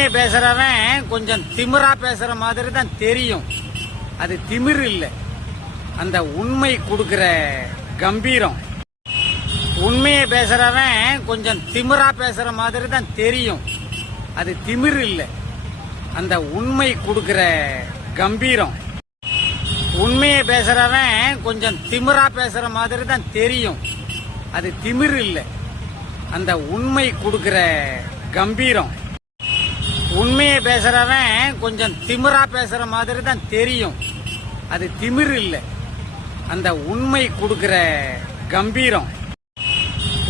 உண்மையை பேசுறவன் கொஞ்சம் திமிரா பேசுற மாதிரி தான் தெரியும். அது திமிர் இல்ல, அந்த உண்மை கொடுக்கிற கம்பீரம். உண்மையை பேசுறவன் கொஞ்சம் திமிரா பேசுற மாதிரி தான் தெரியும். அது திமிர் இல்ல, அந்த உண்மை கொடுக்கிற கம்பீரம். உண்மையை பேசுறவன் கொஞ்சம் திமிரா பேசுற மாதிரி தான் தெரியும். அது திமிர் இல்ல, அந்த உண்மை கொடுக்கிற கம்பீரம். உண்மையை பேசுறவன் கொஞ்சம் திமிரா பேசுற மாதிரி தான் தெரியும். அது திமிர் இல்ல, அந்த உண்மை கொடுக்கிற கம்பீரம்.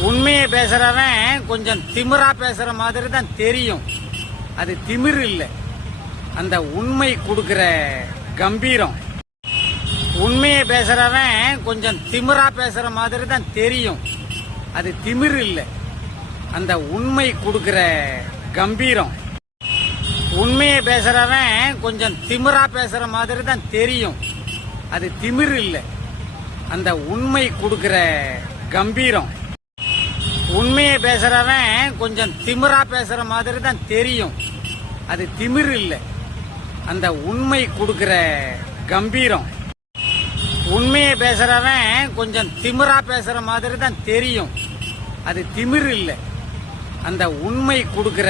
உண்மையை பேசுறவன் கொஞ்சம் திமிரா பேசுற மாதிரி தான் தெரியும். அது திமிர் இல்ல, அந்த உண்மை கொடுக்கிற கம்பீரம். உண்மையை பேசுறவன் கொஞ்சம் திமிரா பேசுற மாதிரி தான் தெரியும். அது திமிர் இல்ல, அந்த உண்மை கொடுக்கிற கம்பீரம். உண்மையை பேசுறவன் கொஞ்சம் திமிரா பேசுற மாதிரி தான் தெரியும். அது திமிர் இல்ல, அந்த உண்மை கொடுக்கிற கம்பீரம். உண்மையை பேசுறவன் கொஞ்சம் திமிரா பேசுற மாதிரி தான் தெரியும். அது திமிர் இல்ல, அந்த உண்மை கொடுக்கிற கம்பீரம். உண்மையை பேசுறவன் கொஞ்சம் திமிரா பேசுற மாதிரி தான் தெரியும். அது திமிர் இல்ல, அந்த உண்மை கொடுக்கிற